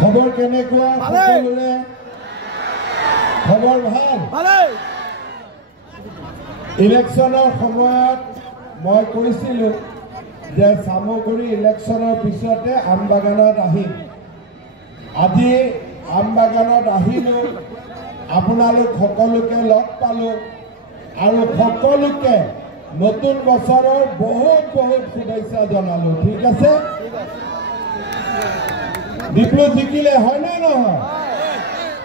খবৰ কেনেকুৱা সকলোৰে খবৰ ভাল ইলেকশ্যনৰ সময়ত মই কৈছিলোঁ যে চামগুৰি ইলেকশ্যনৰ পিছতে আমবাগানত আহিম আজি আমবাগানত আহিলোঁ আপোনালোক সকলোকে লগ পালোঁ আৰু সকলোকে নতুন বছৰৰ বহুত বহুত শুভেচ্ছা জনালোঁ ঠিক আছে ডিপ্লু জিকিলে হয়নে নহয়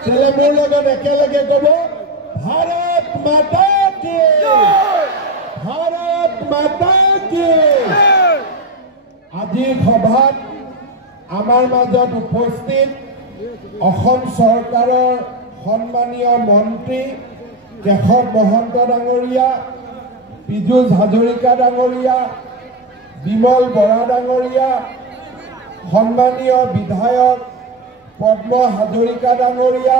তেলে মোৰ লগত একেলগে ক'ব ভাৰত মাতা কি ভাৰত মাতা কি আজিৰ সভাত আমাৰ মাজত উপস্থিত অসম চৰকাৰৰ সন্মানীয় মন্ত্ৰী কেশৱ মহন্ত ডাঙৰীয়া পীযুষ হাজৰিকা ডাঙৰীয়া বিমল বৰা ডাঙৰীয়া সন্মানীয় বিধায়ক পদ্ম হাজৰিকা ডাঙৰীয়া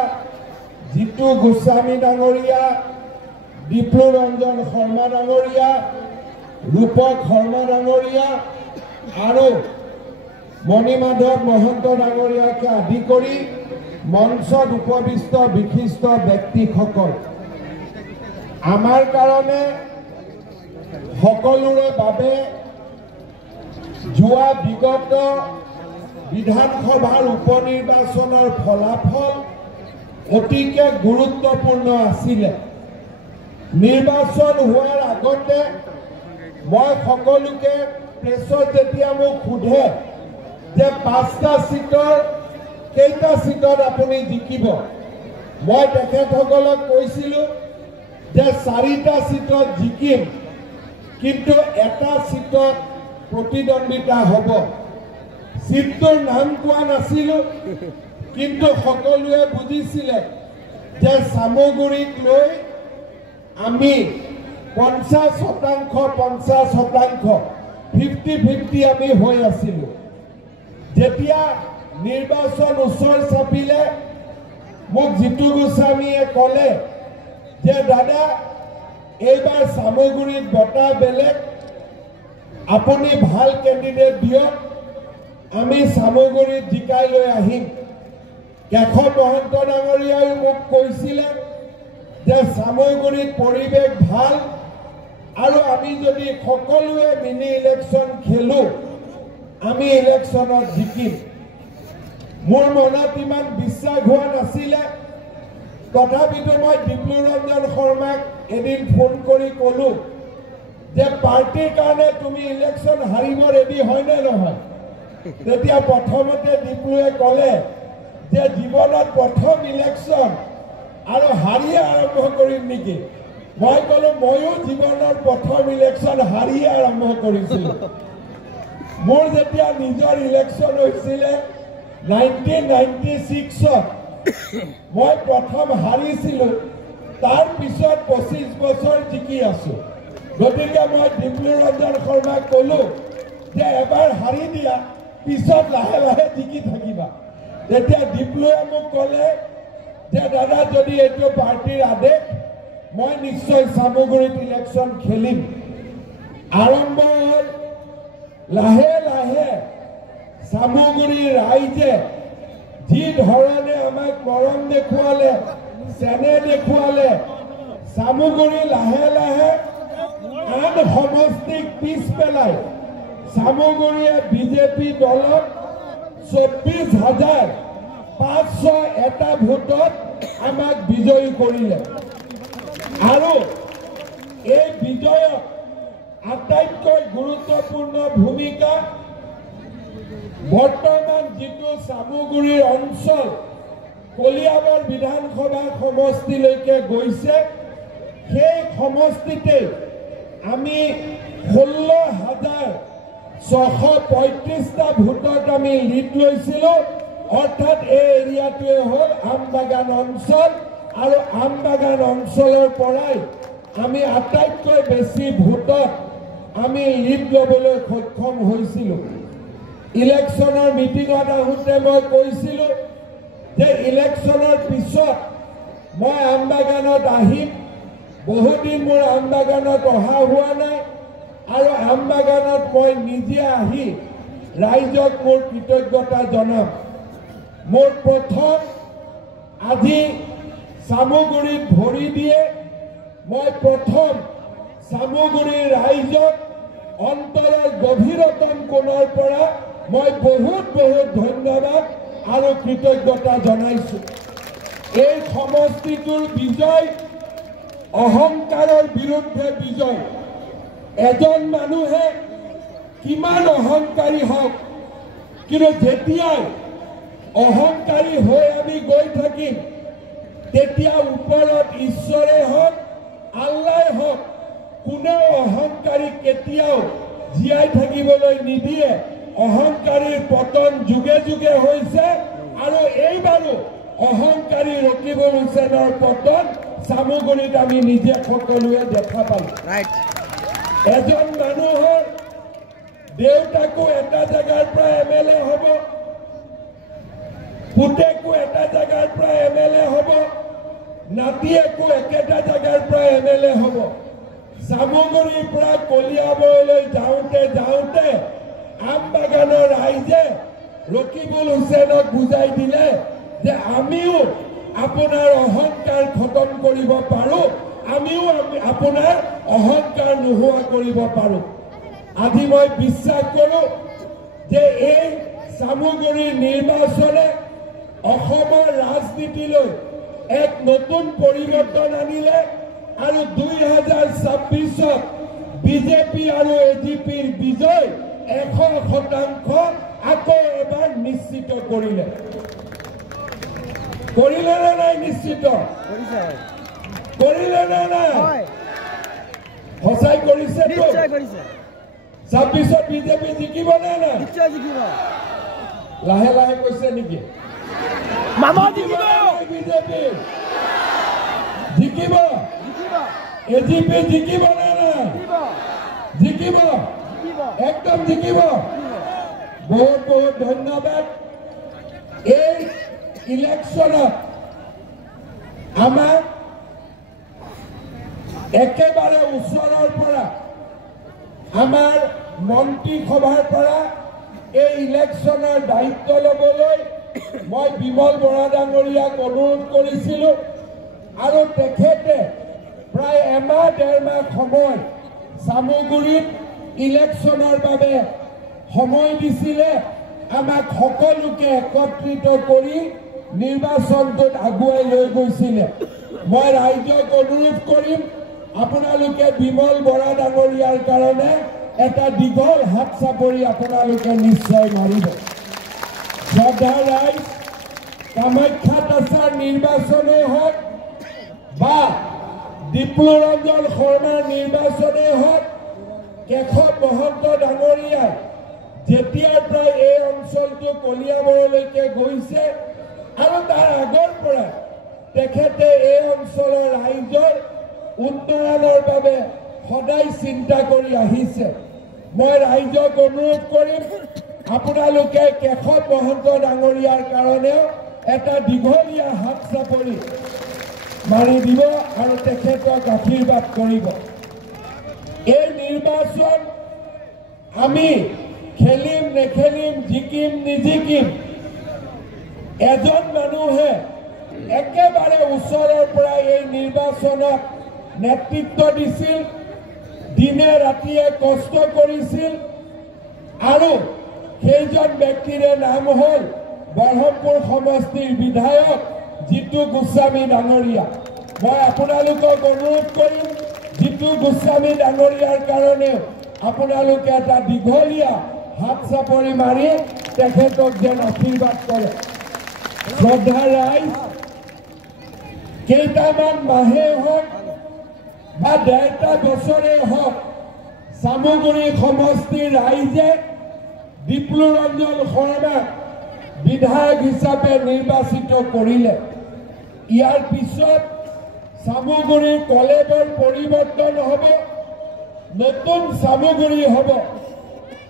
জিতু গোস্বামী ডাঙৰীয়া ডিপ্লু ৰঞ্জন শৰ্মা ডাঙৰীয়া ৰূপক শৰ্মা ডাঙৰীয়া আৰু মণিমাধৱ মহন্ত ডাঙৰীয়াকে আদি কৰি মঞ্চত উপবিষ্ট বিশিষ্ট ব্যক্তিসকল আমাৰ কাৰণে সকলোৰে বাবে যোৱা বিগত বিধানসভাৰ উপনিৰ্বাচনৰ ফলাফল অতিকে গুৰুত্বপূৰ্ণ আছিলে নিৰ্বাচন হোৱাৰ আগতে মই সকলোকে প্ৰেছত যেতিয়া মোক সোধে যে 5টা সিটৰ কেইটা সিটত আপুনি জিকিব মই তেখেতসকলক কৈছিলোঁ যে 4টা সিটত জিকিম কিন্তু এটা সিটত প্ৰতিদ্বন্দ্বিতা হ'ব সিটটোৰ নাম কোৱা নাছিলোঁ কিন্তু সকলোৱে বুজিছিলে যে চামগুৰিক লৈ আমি 50% 50-50 আমি হৈ আছিলোঁ যেতিয়া নিৰ্বাচন ওচৰ চাপিলে মোক জিতু গোস্বামীয়ে ক'লে যে দাদা এইবাৰ চামগুৰিত বটা বেলেগ আপুনি ভাল কেণ্ডিডেট দিয়ক আমি চামগুৰিত জিকাই লৈ আহিম কেশৱ মহন্ত ডাঙৰীয়াই মোক কৈছিলে যে চামগুৰিত পৰিৱেশ ভাল আৰু আমি যদি সকলোৱে মিনি ইলেকশ্যন খেলোঁ আমি ইলেকশ্যনত জিকিম মোৰ মনত ইমান বিশ্বাস হোৱা নাছিলে তথাপিতো মই ডিপ্লু ৰঞ্জন শৰ্মাক এদিন ফোন কৰি ক'লোঁ যে পাৰ্টিৰ কাৰণে তুমি ইলেকশ্যন হাৰিব ৰেডি হয়নে নহয় তেতিয়া প্ৰথমতে ডিপ্লুৱে ক'লে যে জীৱনত প্ৰথম ইলেকশ্যন আৰু হাৰিয়ে আৰম্ভ কৰিম নেকি মই ক'লোঁ ময়ো জীৱনৰ প্ৰথম ইলেকশ্যন হাৰিয়ে আৰম্ভ কৰিছিলোঁ মোৰ যেতিয়া নিজৰ ইলেকশ্যন হৈছিলে 1996ত মই প্ৰথম হাৰিছিলোঁ তাৰ পিছত 25 বছৰ জিকি আছোঁ গতিকে মই ডিপ্লু ৰঞ্জন শৰ্মাক ক'লোঁ যে এবাৰ হাৰি দিয়া পিছত লাহে লাহে জিকি থাকিবা তেতিয়া ডিপ্লুৱে মোক ক'লে যে দাদা যদি এইটো পাৰ্টিৰ আদেশ মই নিশ্চয় চামগুৰিত ইলেকশ্যন খেলিম আৰম্ভ হ'ল লাহে লাহে চামগুৰিৰ ৰাইজে যি ধৰণে আমাক মৰম দেখুৱালে চেনেহ দেখুৱালে চামগুৰি লাহে লাহে আন সমষ্টিক পিছ পেলাই চামগুৰিয়ে বিজেপি দলক 24,501 ভোটত আমাক বিজয়ী কৰিলে আৰু এই বিজয়ত আটাইতকৈ গুৰুত্বপূৰ্ণ ভূমিকা বৰ্তমান যিটো চামগুৰিৰ অঞ্চল কলিয়াবৰ বিধানসভা সমষ্টিলৈকে গৈছে সেই সমষ্টিতে আমি 16,635টা ভোটত আমি লিড লৈছিলোঁ অৰ্থাৎ এই এৰিয়াটোৱে হ'ল আমবাগান অঞ্চল আৰু আমবাগান অঞ্চলৰ পৰাই আমি আটাইতকৈ বেছি ভোটত আমি লিড ল'বলৈ সক্ষম হৈছিলোঁ ইলেকশ্যনৰ মিটিঙত আহোঁতে মই কৈছিলোঁ যে ইলেকশ্যনৰ পিছত মই আমবাগানত আহিম বহুদিন মোৰ আমবাগানত অহা হোৱা নাই আৰু আমবাগানত মই নিজে আহি ৰাইজক মোৰ কৃতজ্ঞতা জনাম। মোৰ প্ৰথম আজি চামগুৰিত ভৰি দিয়ে মই প্ৰথম চামগুৰিৰ ৰাইজক অন্তৰৰ গভীৰতম কোণৰ পৰা মই বহুত বহুত ধন্যবাদ আৰু কৃতজ্ঞতা জনাইছো। এই সমষ্টিটোৰ বিজয় অহংকাৰৰ বিৰুদ্ধে বিজয়। এজন মানুহে কিমান অহংকাৰী হওক, কিন্তু যেতিয়াই অহংকাৰী হৈ আমি গৈ থাকিম তেতিয়া ওপৰত ঈশ্বৰে হওক আল্লাই হওক কোনেও অহংকাৰী কেতিয়াও জীয়াই থাকিবলৈ নিদিয়ে। অহংকাৰীৰ পতন যুগে যুগে হৈছে আৰু এইবাৰো অহংকাৰী ৰকিবুল হুছেইনৰ পতন চামগুৰিত আমি নিজে সকলোৱে দেখা পালোঁ। এজন মানুহৰ দেউতাকো এটা জাগাৰ পৰা MLA হ'ব, পুতেকো এটা জাগাৰ পৰা MLA হ'ব, নাতিয়েকো একেটা জাগাৰ পৰা MLA হ'ব। চামগুৰিৰ পৰা কলিয়াবৰলৈ যাওঁতে যাওঁতে আমবাগানৰ ৰাইজে ৰকিবুল হুছেইনক বুজাই দিলে যে আমিও আপোনাৰ অহংকাৰ খতম কৰিব পাৰোঁ, আমিও আপোনাৰ অহংকাৰ নোহোৱা কৰিব পাৰোঁ। আজি মই বিশ্বাস কৰোঁ যে এই চামগুৰিৰ নিৰ্বাচনে অসমৰ ৰাজনীতিলৈ এক নতুন পৰিৱৰ্তন আনিলে আৰু 2026ত বিজেপি আৰু AGPৰ বিজয় 100% আকৌ এবাৰ নিশ্চিত কৰিলে। কৰিলে নে নাই? নিশ্চিত কৰিলে নে নাই? সঁচাই কৰিছে। 26ত বিজেপি জিকিব নে নাই? লাহে লাহে কৈছে নেকি? বিজেপি জিকিব, AGP জিকিব নে নাই? জিকিব, একদম জিকিব। বহুত বহুত ধন্যবাদ। এই ইলেকশ্যনত আমাক একেবাৰে ওচৰৰ পৰা আমাৰ মন্ত্ৰীসভাৰ পৰা এই ইলেকশ্যনৰ দায়িত্ব ল'বলৈ মই বিমল বৰা ডাঙৰীয়াক অনুৰোধ কৰিছিলোঁ আৰু তেখেতে প্ৰায় এমাহ ডেৰ মাহ সময় চামগুৰিত ইলেকশ্যনৰ বাবে সময় দিছিলে। আমাক সকলোকে একত্ৰিত কৰি নিৰ্বাচনটোত আগুৱাই লৈ গৈছিলে। মই ৰাইজক অনুৰোধ কৰিম আপোনালোকে বিমল বৰা ডাঙৰীয়াৰ কাৰণে এটা দীঘল হাত চাপৰি আপোনালোকে নিশ্চয় মাৰিব। শ্ৰদ্ধা ৰাইজ, কামাখ্যাত আছাৰ নিৰ্বাচনেই হওক বা ডিপ্লুৰঞ্জন শৰ্মাৰ নিৰ্বাচনেই হওক, কেশৱ মহন্ত ডাঙৰীয়াই যেতিয়াৰ পৰা এই অঞ্চলটো কলিয়াবৰলৈকে গৈছে আৰু তাৰ আগৰ পৰা তেখেতে এই অঞ্চলৰ ৰাইজৰ উন্নয়নৰ বাবে সদায় চিন্তা কৰি আহিছে। মই ৰাইজক অনুৰোধ কৰিম আপোনালোকে কেশৱ মহন্ত ডাঙৰীয়াৰ কাৰণেও এটা দীঘলীয়া হাত চাপৰি মাৰি দিব আৰু তেখেতক আশীৰ্বাদ কৰিব। এই নিৰ্বাচন আমি খেলিম নেখেলিম, জিকিম নিজিকিম, এজন মানুহে একেবাৰে ওচৰৰ পৰা এই নিৰ্বাচনত নেতৃত্ব দিছিল, দিনে ৰাতিয়ে কষ্ট কৰিছিল আৰু সেইজন ব্যক্তিৰে নাম হ'ল বৰহমপুৰ সমষ্টিৰ বিধায়ক জিতু গোস্বামী ডাঙৰীয়া। মই আপোনালোকক অনুৰোধ কৰিম জিতু গোস্বামী ডাঙৰীয়াৰ কাৰণেও আপোনালোকে এটা দীঘলীয়া হাত চাপৰি মাৰি তেখেতক যেন আশীৰ্বাদ কৰে। শ্ৰদ্ধা ৰাইজ, কেইটামান মাহেই হওক বা ডেৰটা বছৰেই হওক চামগুৰি সমষ্টিৰ ৰাইজে ডিপ্লুৰঞ্জন শৰ্মাক বিধায়ক হিচাপে নিৰ্বাচিত কৰিলে। ইয়াৰ পিছত চামগুৰিৰ কলেবৰ পৰিৱৰ্তন হ'ব, নতুন চামগুৰি হ'ব।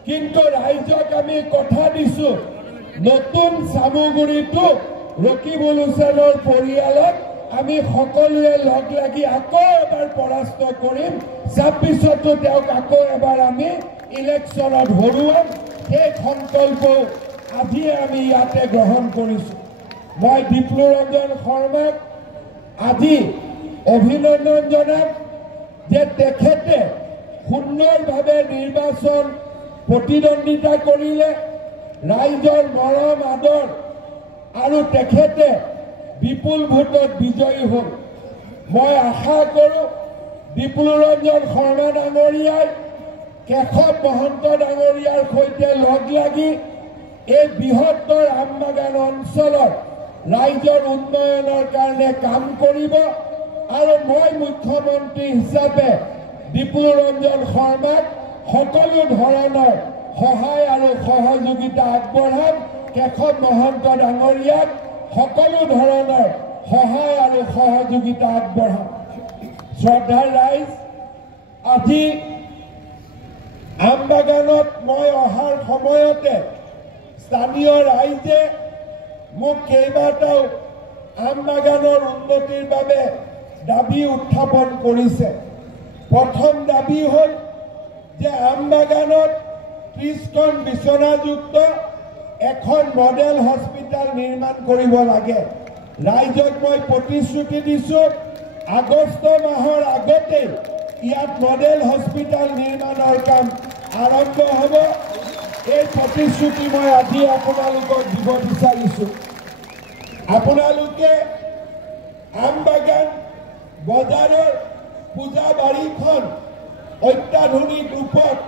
কিন্তু ৰাইজক আমি কথা দিছোঁ নতুন চামগুৰিটো ৰকিবুল হুছেইনৰ পৰিয়ালক আমি সকলোৱে লগ লাগি আকৌ এবাৰ পৰাস্ত কৰিম। 26তো তেওঁক আকৌ এবাৰ আমি ইলেকশ্যনত হৰুৱাম। সেই সংকল্প আজি আমি ইয়াতে গ্ৰহণ কৰিছোঁ। মই ডিপ্লুৰঞ্জন শৰ্মাক আজি অভিনন্দন জনাম যে তেখেতে সুন্দৰভাৱে নিৰ্বাচন প্ৰতিদ্বন্দ্বিতা কৰিলে, ৰাইজৰ মৰম আদৰ আৰু তেখেতে বিপুল ভোটত বিজয়ী হ'ল। মই আশা কৰোঁ ডিপ্লুৰঞ্জন শৰ্মা ডাঙৰীয়াই কেশৱ মহন্ত ডাঙৰীয়াৰ সৈতে লগ লাগি এই বৃহত্তৰ আমবাগান অঞ্চলৰ ৰাইজৰ উন্নয়নৰ কাৰণে কাম কৰিব আৰু মই মুখ্যমন্ত্ৰী হিচাপে ডিপ্লুৰঞ্জন শৰ্মাক সকলো ধৰণৰ সহায় আৰু সহযোগিতা আগবঢ়াম। কেশৱ মহন্ত ডাঙৰীয়াক সকলো ধৰণৰ সহায় আৰু সহযোগিতা আগবঢ়াম। শ্ৰদ্ধাৰ ৰাইজ, আজি আমবাগানত মই অহাৰ সময়তে স্থানীয় ৰাইজে মোক কেইবাটাও আমবাগানৰ উন্নতিৰ বাবে দাবী উত্থাপন কৰিছে। প্ৰথম দাবী হ'ল যে আমবাগানত 30খন বিচনাযুক্ত এখন মডেল হস্পিটেল নিৰ্মাণ কৰিব লাগে। ৰাইজক মই প্ৰতিশ্ৰুতি দিছোঁ, আগষ্ট মাহৰ আগতেই ইয়াত মডেল হস্পিটেল নিৰ্মাণৰ কাম আৰম্ভ হ'ব। এই প্ৰতিশ্ৰুতি মই আজি আপোনালোকক দিব বিচাৰিছোঁ। আপোনালোকে আমবাগান বজাৰৰ পূজাবাৰীখন অত্যাধুনিক ৰূপত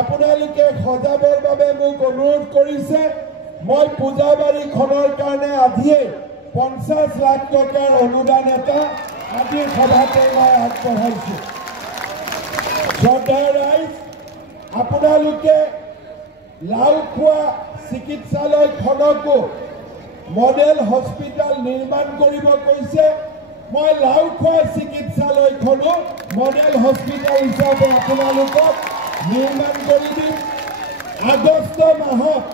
আপোনালোকে সজাবৰ বাবে মোক অনুৰোধ কৰিছে। মই পূজাবাৰীখনৰ কাৰণে আজিয়েই 50 লাখ টকাৰ অনুদান এটা আজিৰ সভাতে মই আগবঢ়াইছোঁ। শ্ৰদ্ধাৰ ৰাইজ, আপোনালোকে লাওখোৱা চিকিৎসালয়খনকো মডেল হস্পিটেল নিৰ্মাণ কৰিব কৈছে। মই লাওখোৱা চিকিৎসালয়খনো মডেল হস্পিটেল হিচাপে আপোনালোকক নিৰ্মাণ কৰি দিম। আগষ্ট মাহত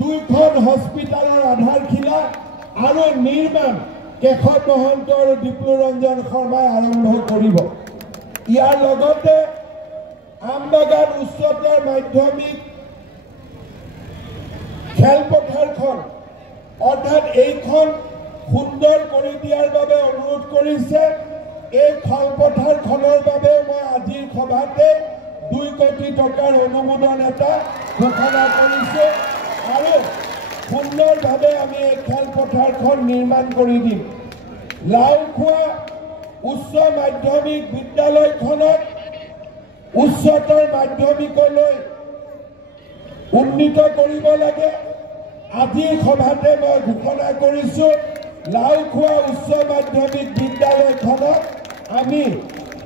2খন হস্পিটেলৰ আধাৰশিলা আৰু নিৰ্মাণ কেশৱ মহন্ত আৰু ডিপ্লুৰঞ্জন শৰ্মাই আৰম্ভ কৰিব। ইয়াৰ লগতে আমবাগান উচ্চতৰ মাধ্যমিক খেলপথাৰখন অৰ্থাৎ এইখন সুন্দৰ কৰি দিয়াৰ বাবে অনুৰোধ কৰিছে। এই খেলপথাৰখনৰ বাবে মই আজিৰ সভাতে 2 কোটি টকাৰ অনুমোদন এটা ঘোষণা কৰিছোঁ আৰু সুন্দৰভাৱে আমি এই খেলপথাৰখন নিৰ্মাণ কৰি দিম। লাওখোৱা উচ্চ মাধ্যমিক বিদ্যালয়খনত উচ্চতৰ মাধ্যমিকলৈ উন্নীত কৰিব লাগে। আজিৰ সভাতে মই ঘোষণা কৰিছোঁ, লাওখোৱা উচ্চ মাধ্যমিক বিদ্যালয়খনক আমি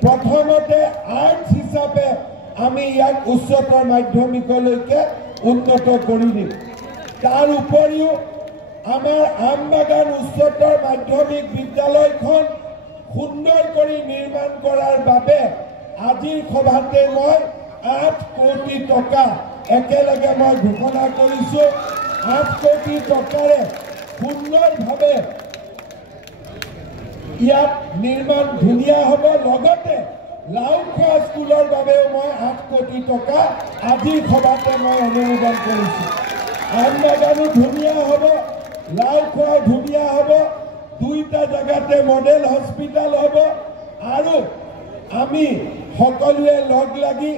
প্ৰথমতে আৰ্টছ হিচাপে আমি ইয়াক উচ্চতৰ মাধ্যমিকলৈকে উন্নত কৰি দিম। তাৰ উপৰিও আমাৰ আমবাগান উচ্চতৰ মাধ্যমিক বিদ্যালয়খন সুন্দৰ কৰি নিৰ্মাণ কৰাৰ বাবে আজিৰ সভাতে মই 8 কোটি টকা একেলগে মই ঘোষণা কৰিছোঁ। 8 কোটি টকাৰে সুন্দৰভাৱে ইয়াত নিৰ্মাণ ধুনীয়া হ'ব। লগতে লাওখোৱা স্কুলৰ বাবেও মই 8 কোটি টকা আজিৰ সভাতে মই অনুমোদন কৰিছোঁ। আমবাগানো ধুনীয়া হ'ব, লাওখোৱাও ধুনীয়া হ'ব, 2টা জেগাতে মডেল হস্পিটেল হ'ব আৰু আমি সকলোৱে লগ লাগি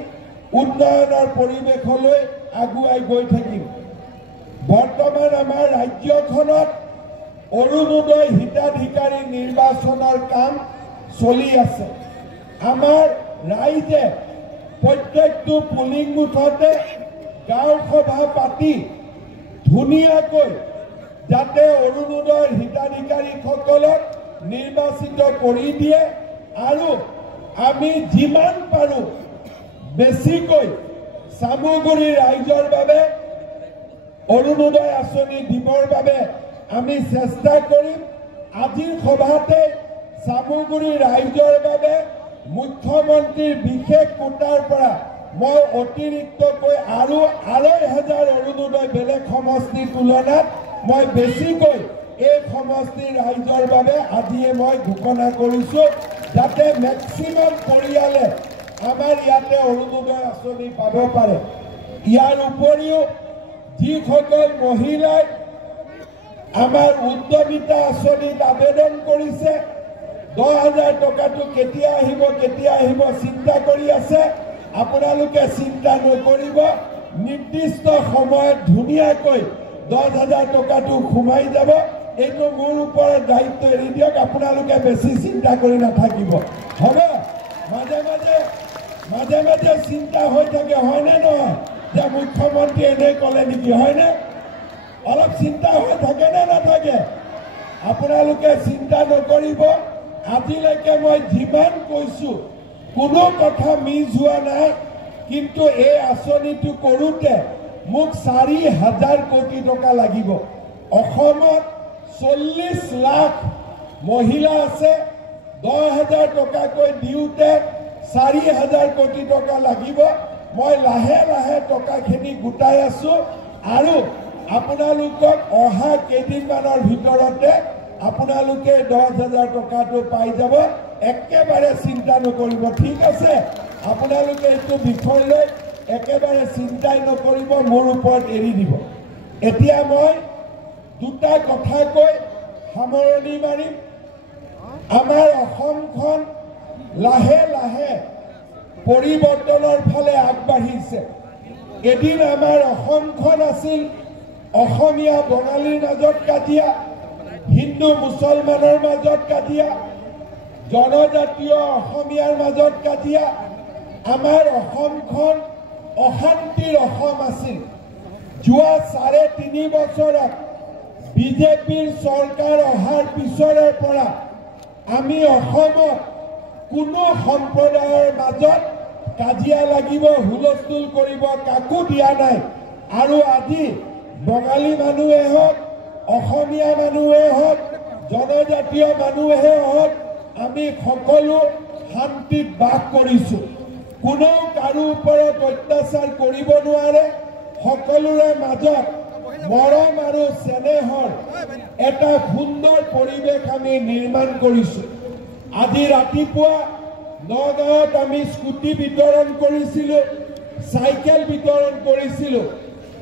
উন্নয়নৰ পৰিৱেশলৈ আগুৱাই গৈ থাকিম। বৰ্তমান আমাৰ ৰাজ্যখনত অৰুণোদয় হিতাধিকাৰী নিৰ্বাচনৰ কাম চলি আছে। আমাৰ ৰাইজে প্ৰত্যেকটো পুলিং বুথতে গাঁও সভা পাতি ধুনীয়াকৈ যাতে অৰুণোদয় হিতাধিকাৰীসকলক নিৰ্বাচিত কৰি দিয়ে আৰু আমি যিমান পাৰোঁ বেছিকৈ চামগুৰি ৰাইজৰ বাবে অৰুণোদয় আঁচনি দিবৰ বাবে আমি চেষ্টা কৰিম। আজিৰ সভাতে চামগুৰি ৰাইজৰ বাবে মুখ্যমন্ত্ৰীৰ বিশেষ কোটাৰ পৰা মই অতিৰিক্তকৈ আৰু 2,500 অৰুণোদয় বেলেগ সমষ্টিৰ তুলনাত মই বেছিকৈ এই সমষ্টিৰ ৰাইজৰ বাবে আজিয়ে মই ঘোষণা কৰিছোঁ, যাতে মেক্সিমাম পৰিয়ালে আমাৰ ইয়াতে অৰুণোদয় আঁচনি পাব পাৰে। ইয়াৰ উপৰিও যিসকল মহিলাই আমাৰ উদ্যমিতা আঁচনিত আবেদন কৰিছে 10,000 টকাটো কেতিয়া আহিব চিন্তা কৰি আছে আপোনালোকে চিন্তা নকৰিব নিৰ্দিষ্ট সময়ত ধুনীয়াকৈ 10,000 টকাটো ঘুমাই যাব এইটো মোৰ ওপৰত দায়িত্ব এৰি দিয়ক আপোনালোকে বেছি চিন্তা কৰি নাথাকিব হ'ব মাজে মাজে চিন্তা হৈ থাকে হয়নে নহয় যে মুখ্যমন্ত্ৰী এনে ক'লে নেকি হয়নে অলপ চিন্তা হৈ থাকে নে নাথাকে আপোনালোকে চিন্তা নকৰিব আজিলৈকে মই যিমান কৈছো কোনো কথা মিছ হোৱা নাই কিন্তু এই আঁচনিটো কৰোঁতে মোক 4,000 কোটি টকা লাগিব অসমত 40 লাখ মহিলা আছে 10,000 টকাকৈ দিওঁতে 4,000 কোটি টকা লাগিব মই লাহে লাহে টকাখিনি গোটাই আছো আৰু আপোনালোকক অহা কেইদিনমানৰ ভিতৰতে আপোনালোকে 10,000 টকাটো পাই যাব একেবাৰে চিন্তা নকৰিব ঠিক আছে আপোনালোকে এইটো বিষয় লৈ একেবাৰে চিন্তাই নকৰিব মোৰ ওপৰত এৰি দিব এতিয়া মই দুটা কথা কৈ সামৰণি মাৰিম আমাৰ অসমখন লাহে লাহে পৰিৱৰ্তনৰ ফালে আগবাঢ়িছে এদিন আমাৰ অসমখন আছিল অসমীয়া বঙালীৰ মাজত কাজিয়া হিন্দু মুছলমানৰ মাজত কাজিয়া জনজাতীয় অসমীয়াৰ মাজত কাজিয়া আমাৰ অসমখন অশান্তিৰ অসম আছিল যোৱা 3.5 বছৰত বিজেপিৰ চৰকাৰ অহাৰ পিছৰে পৰা আমি অসমত কোনো সম্প্ৰদায়ৰ মাজত কাজিয়া লাগিব হুলস্থুল কৰিব কাকো দিয়া নাই আৰু আজি বঙালী মানুহে হওক অসমীয়া মানুহে হওক জনজাতীয় মানুহে হওক আমি সকলো শান্তিত বাস কৰিছো কোনো কাৰো ওপৰত অত্যাচাৰ কৰিব নোৱাৰে সকলোৰে মাজত মৰম আৰু স্নেহৰ এটা সুন্দৰ পৰিৱেশ আমি নিৰ্মাণ কৰিছো আজি ৰাতিপুৱা নগাঁৱত আমি স্কুটি বিতৰণ কৰিছিলো চাইকেল বিতৰণ কৰিছিলো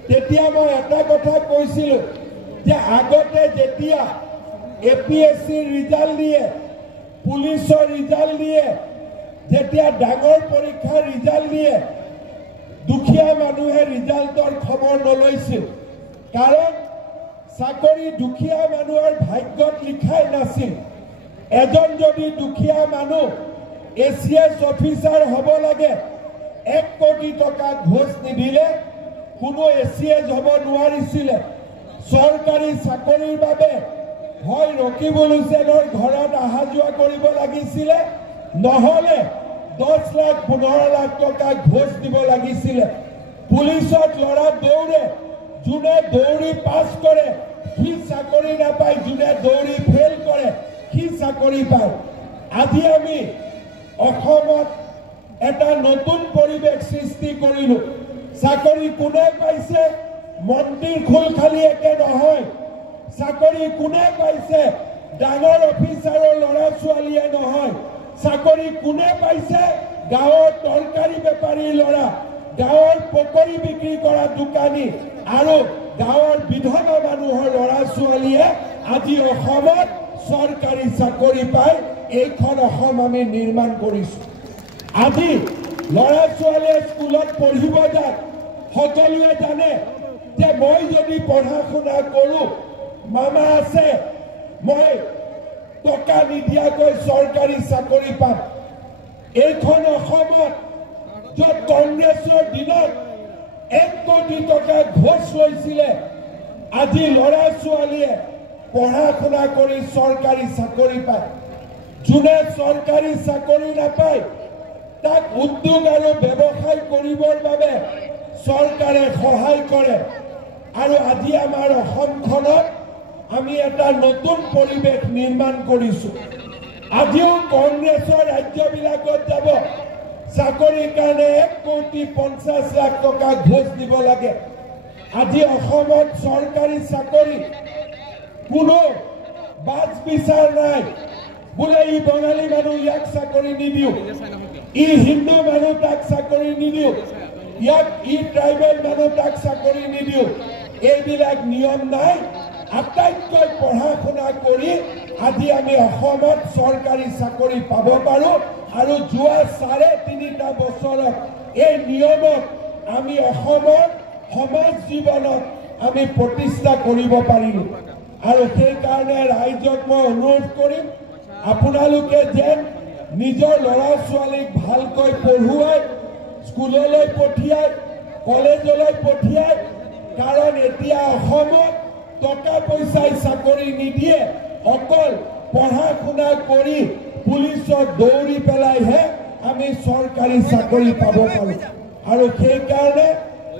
তেতিয়া মই এটা কথা কৈছিলো যে আগতে যেতিয়া এপিএসসিৰ ৰিজাল্ট দিয়ে পুলিচৰ ৰিজাল্ট দিয়ে যেতিয়া ডাঙৰ পৰীক্ষাৰ ৰিজাল্ট দিয়ে দুখীয়া মানুহে ৰিজাল্টৰ খবৰ নলৈছিল কাৰণ চাকৰি দুখীয়া মানুহৰ ভাগ্যত লিখাই নাছিল এজন যদি দুখীয়া মানুহ এছিএস অফিচাৰ হ'ব লাগে 1 কোটি টকা ঘোষ নিদিলে কোনো এছিএস হ'ব নোৱাৰিছিল চৰকাৰী চাকৰিৰ বাবে হয় ৰকিবুল হুছেইনৰ ঘৰত অহা যোৱা কৰিব লাগিছিল নহলে 10 লাখ 15 লাখ টকা ঘোষ দিব লাগিছিল পুলিচত লৰা দৌৰে যোনে দৌৰি পাছ কৰে সি চাকৰি নাপায় যোনে দৌৰি ফেল কৰে সি চাকৰি পায় আজি আমি অসমত এটা নতুন পৰিৱেশ সৃষ্টি কৰিলো চাকৰি কোনে পাইছে মন্ত্ৰীৰ খোল খালি একে নহয় চাকৰি কোনে পাইছে ডাঙৰ অফিচাৰৰ ল'ৰা ছোৱালীয়ে নহয় চাকৰি কোনে পাইছে গাঁৱৰ তৰকাৰী বেপাৰীৰ ল'ৰা গাঁৱৰ পকৰি বিক্ৰী কৰা দোকানী আৰু গাঁৱৰ বিধৱা মানুহৰ ল'ৰা ছোৱালীয়ে আজি অসমত চৰকাৰী চাকৰি পাই এইখন অসম আমি নিৰ্মাণ কৰিছো আজি ল'ৰা ছোৱালীয়ে স্কুলত পঢ়িব যায় সকলোৱে জানে যে মই যদি পঢ়া শুনা কৰো মামা আছে মই টকা নিদিয়াকৈ চৰকাৰী চাকৰি পাম এইখন অসমত য'ত কংগ্ৰেছৰ দিনত 1 কোটি টকা ঘোষ লৈছিলে আজি ল'ৰা ছোৱালীয়ে পঢ়া শুনা কৰি চৰকাৰী চাকৰি পায় যোনে চৰকাৰী চাকৰি নাপায় তাক উদ্যোগ আৰু ব্যৱসায় কৰিবৰ বাবে চৰকাৰে সহায় কৰে আৰু আজি আমাৰ অসমখনত আমি এটা নতুন পৰিৱেশ নিৰ্মাণ কৰিছো আজিও কংগ্ৰেছৰ ৰাজ্যবিলাকত যাব চাকৰিৰ কাৰণে 1 কোটি 50 লাখ টকা ঘোষ দিব লাগে আজি অসমত চৰকাৰী চাকৰি কোনো বাজ বিচাৰ নাই বোলে ই বঙালী মানুহ ইয়াক চাকৰি নিদিও ই হিন্দু মানুহ তাক চাকৰি নিদিও ইয়াক ই ট্ৰাইবেল মানুহ তাক চাকৰি নিদিও এইবিলাক নিয়ম নাই। আটাইতকৈ পঢ়া শুনা কৰি আজি আমি অসমত চৰকাৰী চাকৰি পাব পাৰোঁ আৰু যোৱা 3.5 বছৰত এই নিয়মত আমি অসমৰ সমাজ জীৱনত আমি প্ৰতিষ্ঠা কৰিব পাৰিলোঁ। আৰু সেইকাৰণে ৰাইজক মই অনুৰোধ কৰিম, আপোনালোকে যেন নিজৰ ল'ৰা ছোৱালীক ভালকৈ পঢ়ুৱাই স্কুললৈ পঠিয়াই কলেজলৈ পঠিয়াই, কাৰণ এতিয়া অসমত টকা পইচাই চাকৰি নিদিয়ে, অকল পঢ়া শুনা কৰি পুলিচত দৌৰি পেলাইহে আমি চৰকাৰী চাকৰি পাব পাৰোঁ। আৰু সেইকাৰণে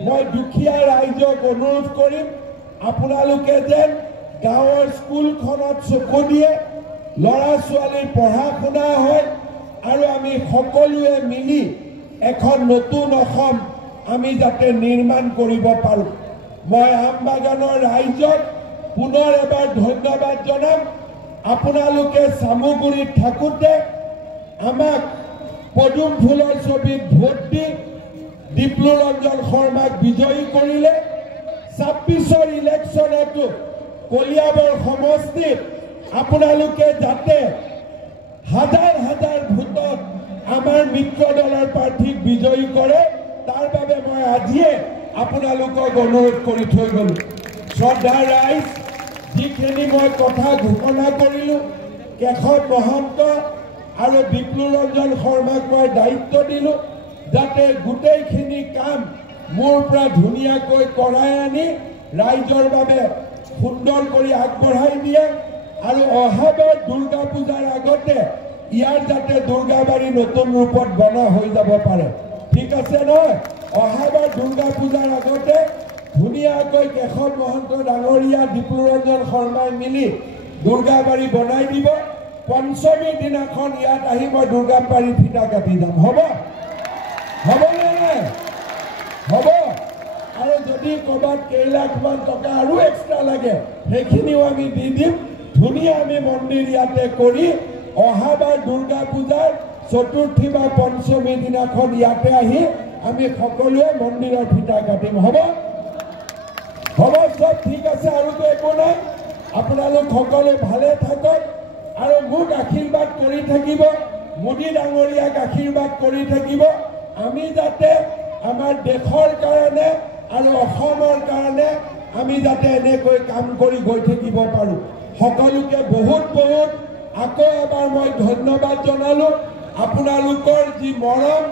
মই দুখীয়া ৰাইজক অনুৰোধ কৰিম, আপোনালোকে যেন গাঁৱৰ স্কুলখনত চকু দিয়ে, ল'ৰা ছোৱালীৰ পঢ়া শুনা হয় আৰু আমি সকলোৱে মিলি এখন নতুন অসম আমি যাতে নিৰ্মাণ কৰিব পাৰোঁ। মই আমবাগানৰ ৰাইজক পুনৰ এবাৰ ধন্যবাদ জনাম। আপোনালোকে চামুগুৰিত থাকোঁতে আমাক পদুম ফুলৰ ছবিত ভোট দি ডিপ্লু ৰঞ্জন শৰ্মাক বিজয়ী কৰিলে। 26ৰ ইলেকশ্যনতো কলিয়াবৰ সমষ্টিত আপোনালোকে যাতে হাজাৰ হাজাৰ ভোটত আমাৰ মিত্ৰ দলৰ প্ৰাৰ্থীক বিজয়ী কৰে, তাৰ বাবে মই আজিয়ে আপোনালোকক অনুৰোধ কৰি থৈ গ'লো। শ্ৰদ্ধাৰ ৰাইজ, যিখিনি মই কথা ঘোষণা কৰিলোঁ, কেশৱ মহন্ত আৰু ডিপ্লু ৰঞ্জন শৰ্মাক মই দায়িত্ব দিলোঁ যাতে গোটেইখিনি কাম মোৰ পৰা ধুনীয়াকৈ কৰাই আনি ৰাইজৰ বাবে সুন্দৰ কৰি আগবঢ়াই দিয়ে। আৰু অহাবাৰ দুৰ্গা পূজাৰ আগতে ইয়াৰ যাতে দুৰ্গাবাৰী নতুন ৰূপত বনোৱা হৈ যাব পাৰে। ঠিক আছে নহয়? অহাবাৰ দুৰ্গা পূজাৰ আগতে ধুনীয়াকৈ কেশৱ মহন্ত ডাঙৰীয়া ডিপ্লু ৰঞ্জন শৰ্মাই মিলি দুৰ্গাবাৰী বনাই দিব। পঞ্চমীৰ দিনাখন ইয়াত আহি মই দুৰ্গাবাৰী ফিটা কাটি যাম। হ'ব? হ'বনে নাই? হ'ব? আৰু যদি ক'ৰবাত কেইলাখমান টকা আৰু এক্সট্ৰা লাগে সেইখিনিও আমি দি দিম। ধুনীয়া আমি মন্দিৰ ইয়াতে কৰি অহাবাৰ দুৰ্গা পূজাৰ চতুৰ্থী বা পঞ্চমী দিনাখন ইয়াতে আহি আমি সকলোৱে মন্দিৰৰ ফিটা কাটিম। হ'ব? হ'ব? চব ঠিক আছে, আৰুতো একো নাই। আপোনালোক সকলোৱে ভালে থাকক আৰু মোক আশীৰ্বাদ কৰি থাকিব, মোদী ডাঙৰীয়াক আশীৰ্বাদ কৰি থাকিব। আমি যাতে আমাৰ দেশৰ কাৰণে আৰু অসমৰ কাৰণে আমি যাতে এনেকৈ কাম কৰি গৈ থাকিব পাৰোঁ। সকলোকে বহুত বহুত আকৌ এবাৰ মই ধন্যবাদ জনালোঁ। আপোনালোকৰ যি মৰম,